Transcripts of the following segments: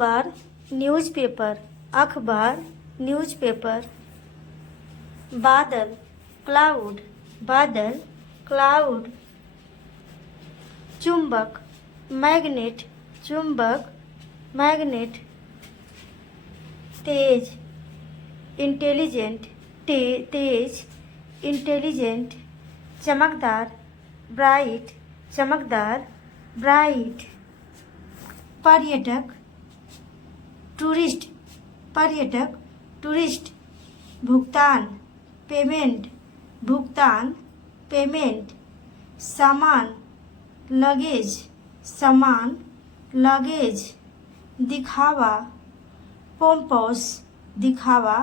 अखबार न्यूज़पेपर, अखबार न्यूज़पेपर। बादल क्लाउड, बादल क्लाउड। चुंबक मैग्नेट, चुंबक मैग्नेट। तेज इंटेलिजेंट, तेज इंटेलिजेंट। चमकदार ब्राइट, चमकदार ब्राइट। पर्यटक टूरिस्ट, पर्यटक टूरिस्ट। भुगतान पेमेंट, भुगतान पेमेंट। सामान लगेज, सामान लगेज। दिखावा पोम्पोस, दिखावा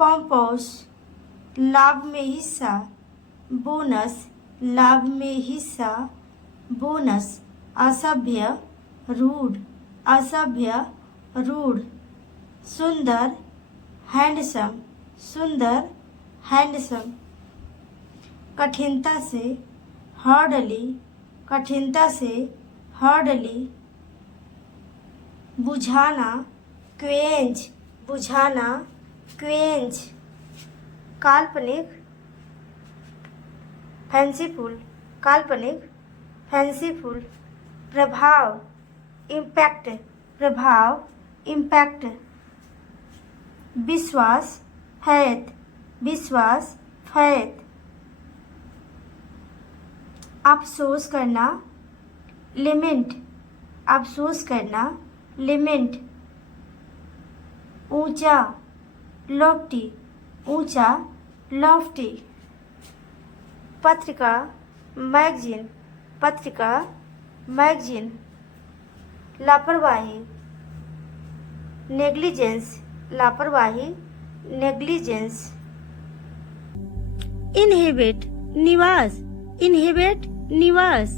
पोम्पोस। लाभ में हिस्सा बोनस, लाभ में हिस्सा बोनस। असभ्य रूड, असभ्य रूड। सुंदर हैंडसम, सुंदर हैंडसम। कठिनता से हार्डली, कठिनता से हार्डली। बुझाना क्वेंच, बुझाना क्वेंच। काल्पनिक फैंसीफुल, काल्पनिक फैंसीफुल। प्रभाव इम्पैक्ट, प्रभाव इम्पैक्ट। विश्वास फैथ, विश्वास फैथ। अफसोस करना लिमेंट, अफसोस करना लिमेंट। ऊंचा लॉफ्टी, ऊंचा लॉफ्टी। पत्रिका मैगजीन, पत्रिका मैगजीन। लापरवाही नेग्लिजेंस, लापरवाही नेग्लिजेंस। इनहेबिट निवास, इनहेबिट निवास।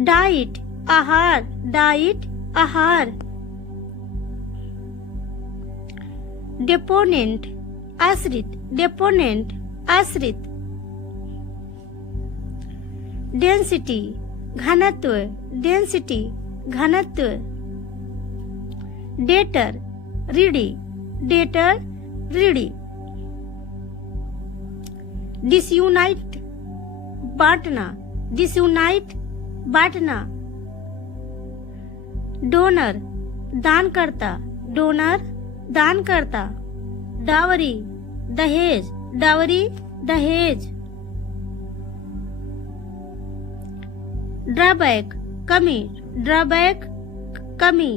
डाइट आहार, डाइट आहार। डेपोनेंट आश्रित, डेपोनेंट आश्रित। डेंसिटी घनत्व, डेंसिटी घनत्व। डेटर रीडी, डेटर रीडी। डिसयूनाइट बांटना, डिसयूनाइट बांटना। डोनर दानकर्ता, डोनर दानकर्ता। डावरी दहेज, डावरी दहेज। ड्रॉबैक कमी, ड्रॉबैक कमी।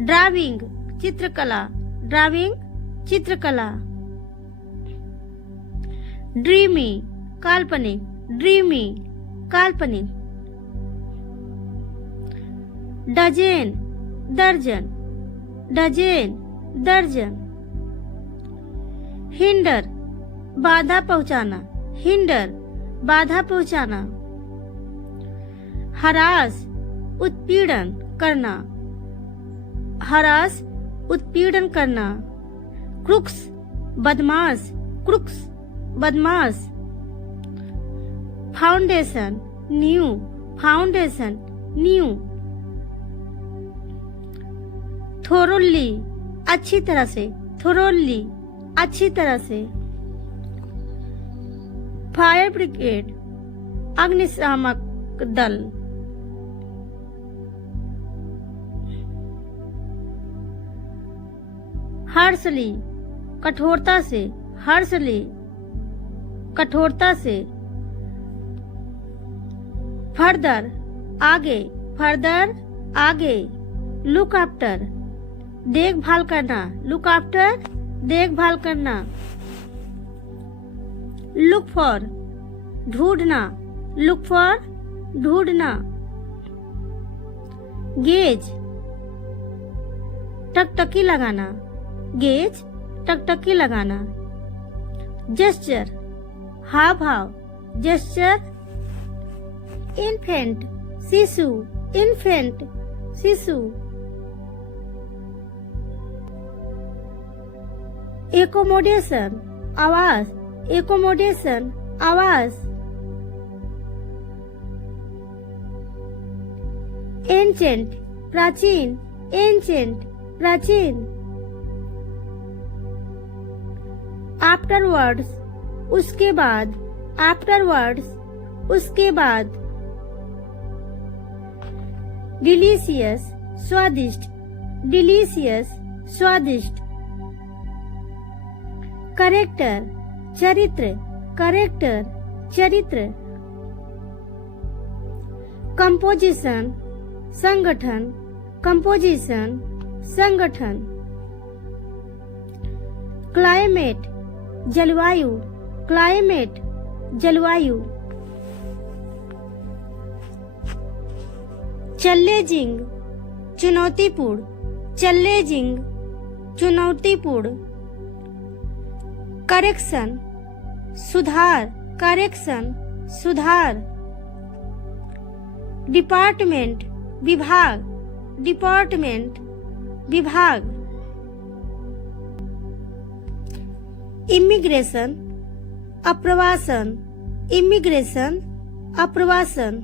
ड्राविंग चित्रकला, ड्राविंग चित्रकला। ड्रीमी काल्पनिक, ड्रीमी काल्पनिक। डजेन दर्जन, डजेन दर्जन। हिंडर बाधा पहुंचाना, हिंडर बाधा पहुंचाना। हरास उत्पीड़न करना, हरास उत्पीड़न करना। क्रुक्स बदमाश, क्रुक्स बदमाश। Foundation new, foundation new. Thoroughly अच्छी तरह से, थोरोली अच्छी तरह से। फायर ब्रिगेड अग्निशामक दल। हार्शली कठोरता से, हार्शली कठोरता से। फर्दर आगे, फर्दर आगे। लुक आफ्टर देखभाल करना, लुक आफ्टर देखभाल करना। लुक फॉर ढूंढना, लुक फॉर ढूंढना। गेज टकटकी लगाना, गेज टकटकी लगाना। जेस्चर हाव भाव, जेस्चर। इन्फेंट शिशु, इन्फेंट शिशु। एकोमोडेशन आवास, एकोमोडेशन आवास। एंशेंट प्राचीन, एंशेंट प्राचीन। आफ्टरवर्ड्स उसके बाद, आफ्टरवर्ड्स उसके बाद। डिलीशियस स्वादिष्ट, डिलीशियस स्वादिष्ट। करेक्टर चरित्र, करेक्टर चरित्र। कंपोजिशन संगठन, कंपोजिशन संगठन। क्लाइमेट जलवायु, क्लाइमेट जलवायु। चैलेंजिंग चुनौतीपूर्ण, चैलेंजिंग चुनौतीपूर्ण। करेक्शन सुधार, करेक्शन सुधार। डिपार्टमेंट विभाग, डिपार्टमेंट विभाग। इमिग्रेशन अप्रवासन, इमिग्रेशन अप्रवासन।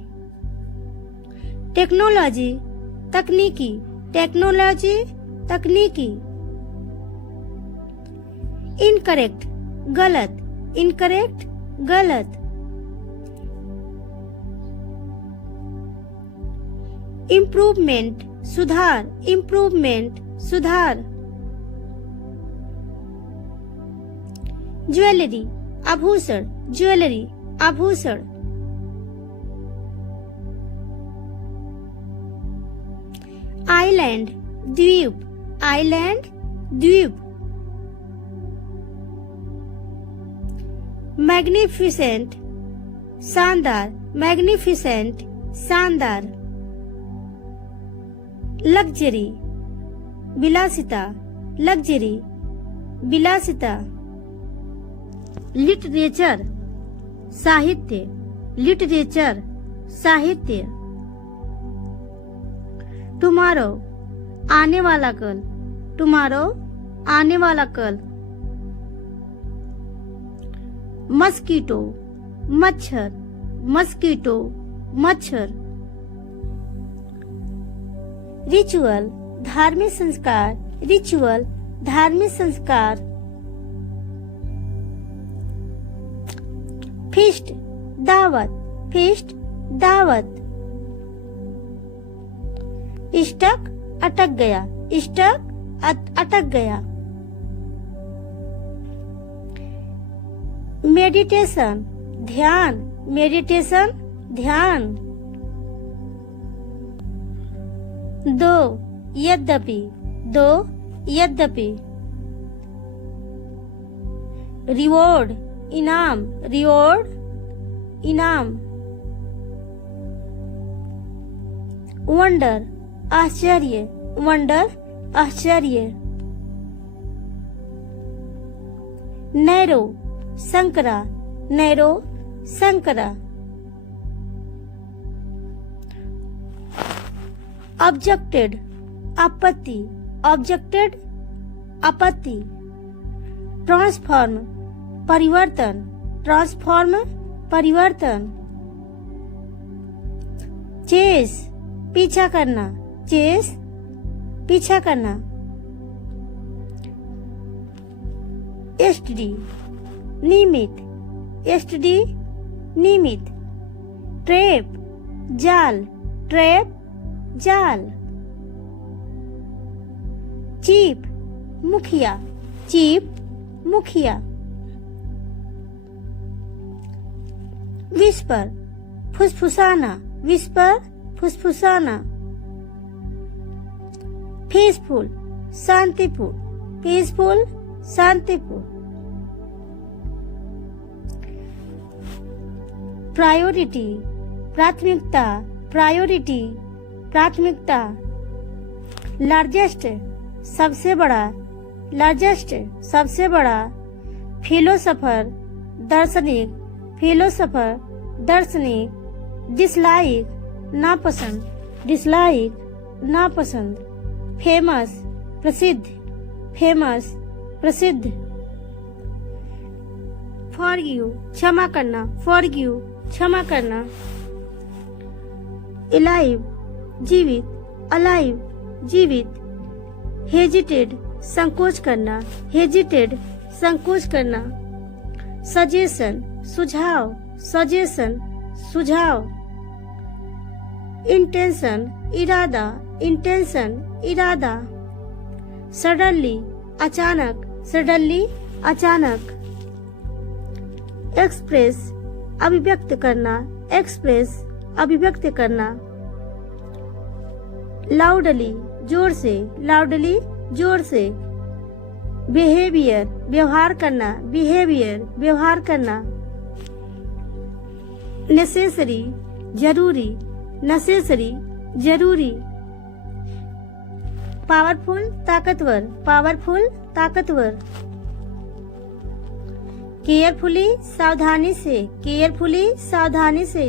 टेक्नोलॉजी तकनीकी, टेक्नोलॉजी तकनीकी। इनकरेक्ट गलत, इनकरेक्ट गलत। इम्प्रूवमेंट सुधार, इम्प्रूवमेंट सुधार। ज्वेलरी आभूषण, ज्वेलरी आभूषण। आइलैंड द्वीप, आइलैंड द्वीप। मैग्निफिसेंट शानदार, मैग्निफिसेंट शानदार। लग्जरी विलासिता, लग्जरी विलासिता। लिटरेचर साहित्य, लिटरेचर साहित्य। टुमारो आने वाला कल, टुमारो आने वाला कल। मस्कीटो मच्छर, मस्कीटो मच्छर। रिचुअल धार्मिक संस्कार, रिचुअल धार्मिक संस्कार। फीस्ट दावत, फीस्ट दावत। स्टक अटक गया, स्टक अटक गया। मेडिटेशन ध्यान, मेडिटेशन ध्यान। दो यद्यपि, दो यद्यपि। रिवॉर्ड इनाम, रिवॉर्ड इनाम। वंडर आश्चर्य, वंडर आश्चर्य। नैरो संकरा, नैरो संकरा। ऑब्जेक्टेड आपत्ति, ऑब्जेक्टेड आपत्ति। ट्रांसफॉर्म परिवर्तन, ट्रांसफॉर्म परिवर्तन। चेस पीछा करना, चेस पीछा करना। एसटीडी नियमित, एसटीडी नियमित। ट्रैप जाल, ट्रैप जाल। चीफ मुखिया, चीफ मुखिया। विस्पर फुसफुसाना, विस्पर फुसफुसाना। पीसफुल शांतिपूर्ण, पीसफुल शांतिपूर्ण। प्रायोरिटी प्राथमिकता, प्रायोरिटी प्राथमिकता। लार्जेस्ट सबसे बड़ा, लार्जेस्ट सबसे बड़ा। फिलोसोफर दार्शनिक, फिलोसोफर दार्शनिक। डिसलाइक नापसंद, डिसलाइक नापसंद। फेमस प्रसिद्ध, फेमस प्रसिद्ध। फॉरगिव क्षमा करना, फॉरगिव क्षमा करना। इलाइव जीवित, अलाइव, जीवित, हेजिटेड, संकोच करना, हेजिटेड, संकोच करना, सजेशन, सुझाव, सजेशन, सुझाव, इंटेंशन, इरादा, इंटेंशन, इरादा, सडनली, अचानक, सडनली, अचानक, एक्सप्रेस, अभिव्यक्त करना, एक्सप्रेस, अभिव्यक्त करना, लाउडली, जोर से, लाउडली, जोर से, बिहेवियर, व्यवहार करना, बिहेवियर, व्यवहार करना, नेसेसरी, जरूरी, नेसेसरी, जरूरी, पावरफुल, ताकतवर, पावरफुल, ताकतवर, केयरफुली, सावधानी से, केयरफुली, सावधानी से,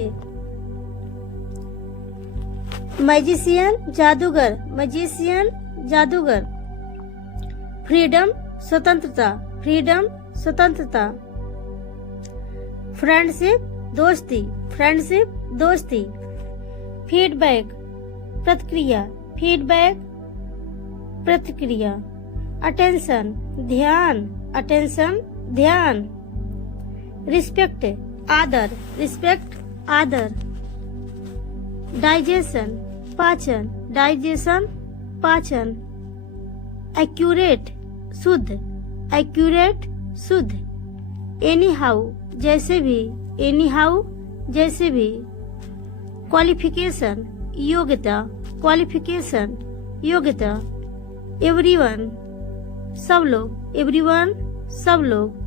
मैजिशियन, जादूगर, मैजिशियन, जादूगर, फ्रीडम, स्वतंत्रता, फ्रीडम, स्वतंत्रता, फ्रेंडशिप, दोस्ती, फ्रेंडशिप, दोस्ती, फीडबैक, प्रतिक्रिया, फीडबैक, प्रतिक्रिया, अटेंशन, ध्यान, अटेंशन, ध्यान, रिस्पेक्ट, आदर, रिस्पेक्ट, आदर, डाइजेशन, पाचन, डाइजेशन, पाचन, एक्यूरेट, शुद्ध, एक्यूरेट, शुद्ध, एनी हाउ, जैसे भी, एनी हाउ, जैसे भी, क्वालिफिकेशन, योग्यता, क्वालिफिकेशन, योग्यता, एवरीवन, सब लोग, एवरीवन, सब लोग,